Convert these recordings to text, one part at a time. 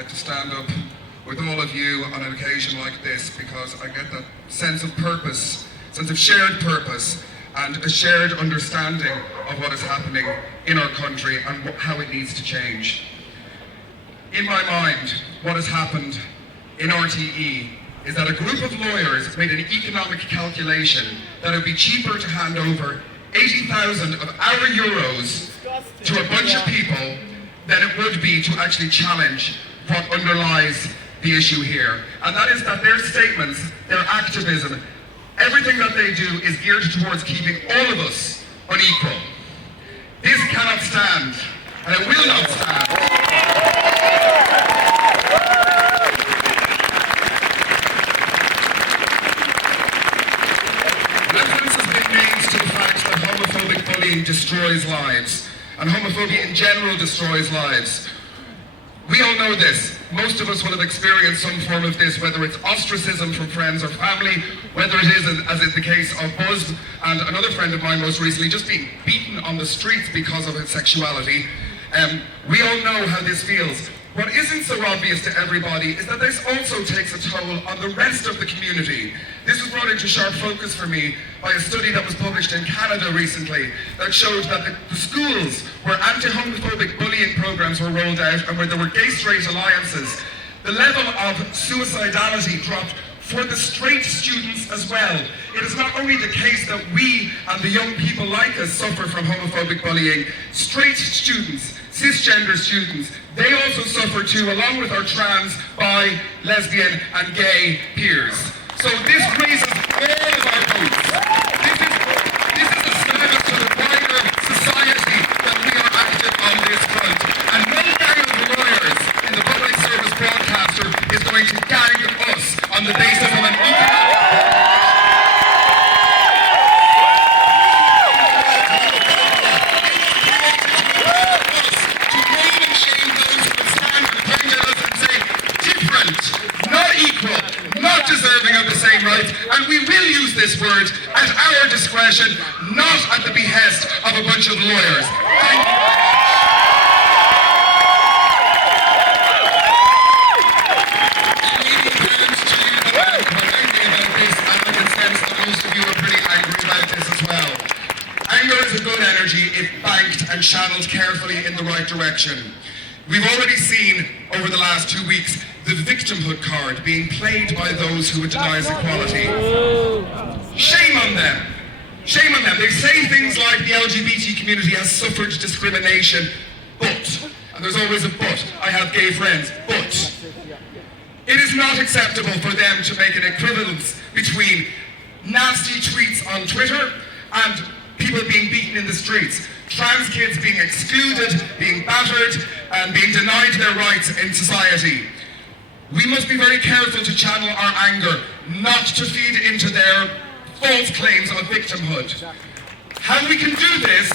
get to stand up with all of you on an occasion like this, because I get that sense of purpose, sense of shared purpose, and a shared understanding of what is happening in our country and how it needs to change. In my mind, what has happened in RTE is that a group of lawyers made an economic calculation that it would be cheaper to hand over 80,000 of our euros to a bunch of people than it would be to actually challenge what underlies the issue here. And that is that their statements, their activism, everything that they do is geared towards keeping all of us unequal. This cannot stand, and it will not stand. Destroys lives, and homophobia in general destroys lives. We all know this. Most of us will have experienced some form of this, whether it's ostracism from friends or family, whether it is, as is the case of Buzz and another friend of mine most recently, just being beaten on the streets because of his sexuality. We all know how this feels. What isn't so obvious to everybody is that this also takes a toll on the rest of the community. This was brought into sharp focus for me by a study that was published in Canada recently that showed that the schools where anti-homophobic bullying programs were rolled out and where there were gay-straight alliances, the level of suicidality dropped for the straight students as well. It is not only the case that we and the young people like us suffer from homophobic bullying, straight students, cisgender students, they also suffer too, along with our trans, bi, lesbian and gay peers. So this raises all of our votes. This is a service to the wider society that we are active on this front. And no gang of lawyers in the public service broadcaster is going to gang us on the basis of an economic... deserving of the same rights, and we will use this word at our discretion, not at the behest of a bunch of lawyers. Thank you very much. I can sense that most of you are pretty angry about this as well. Anger is a good energy if banked and channeled carefully in the right direction. We've already seen over the last 2 weeks the victimhood card being played by those who would deny us equality. Shame on them. Shame on them. They say things like the LGBT community has suffered discrimination, but, and there's always a but, I have gay friends, but, it is not acceptable for them to make an equivalence between nasty tweets on Twitter and people being beaten in the streets. Trans kids being excluded, being battered, and being denied their rights in society. We must be very careful to channel our anger, not to feed into their false claims of victimhood. How we can do this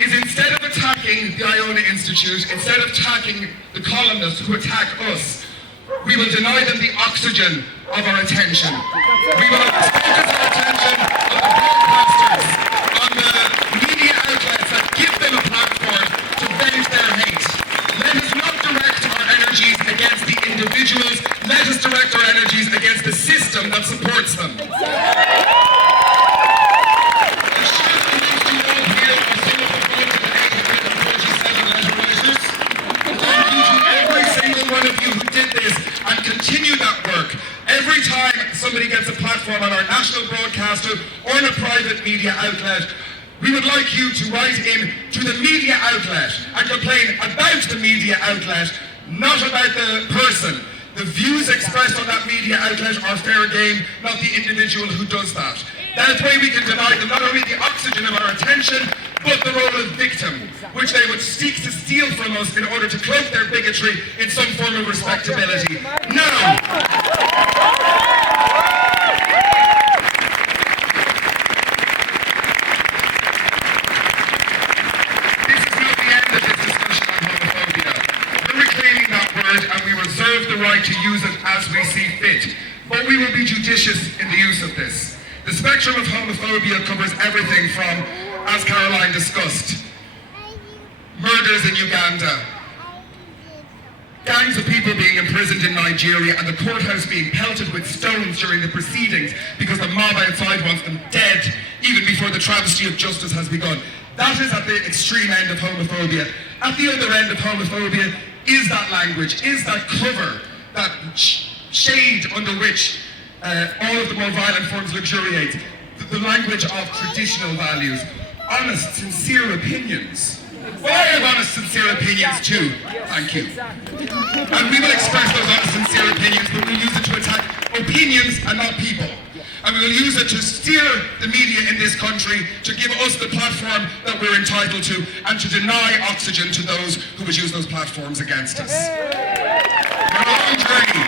is, instead of attacking the Iona Institute, instead of attacking the columnists who attack us, we will deny them the oxygen of our attention. We will focus our attention on the broadcasters, on the media outlets that give them a platform to vent their hate. Let us not direct our energies against the individuals, let us direct our energies against the system that supports them. And continue that work. Every time somebody gets a platform on our national broadcaster or in a private media outlet, we would like you to write in to the media outlet and complain about the media outlet, not about the person. The views expressed on that media outlet are fair game, not the individual who does that. That way we can deny them not only the oxygen of our attention, but the role of victim, which they would seek to steal from us in order to cloak their bigotry in some form of respectability. Now, this is not the end of this discussion on homophobia. We're reclaiming that word and we reserve the right to use it as we see fit. But we will be judicious in the use of this. The spectrum of homophobia covers everything from, as Caroline discussed, murders in Uganda, gangs of people being imprisoned in Nigeria and the courthouse being pelted with stones during the proceedings because the mob outside wants them dead even before the travesty of justice has begun. That is at the extreme end of homophobia. At the other end of homophobia is that language, is that cover, that shade under which all of the more violent forms luxuriate. The language of traditional values, honest, sincere opinions. Well, I have honest, sincere opinions too. Thank you. And we will express those honest, sincere opinions, but we'll use it to attack opinions and not people. And we will use it to steer the media in this country, to give us the platform that we're entitled to, and to deny oxygen to those who would use those platforms against us. A long journey,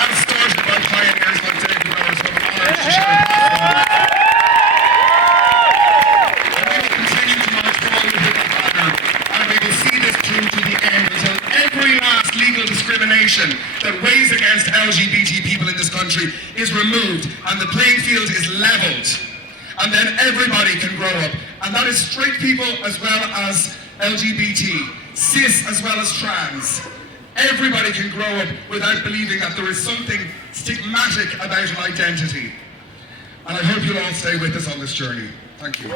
as started by pioneers like David Rose, who have honoured to share a platform. And we will continue to march forward with that banner, and we will see this through to the end until every last legal discrimination that weighs against LGBT people in this country is removed and the playing field is levelled, and then everybody can grow up, and that is straight people as well as LGBT, cis as well as trans. Everybody can grow up without believing that there is something stigmatic about an identity, and I hope you'll all stay with us on this journey. Thank you.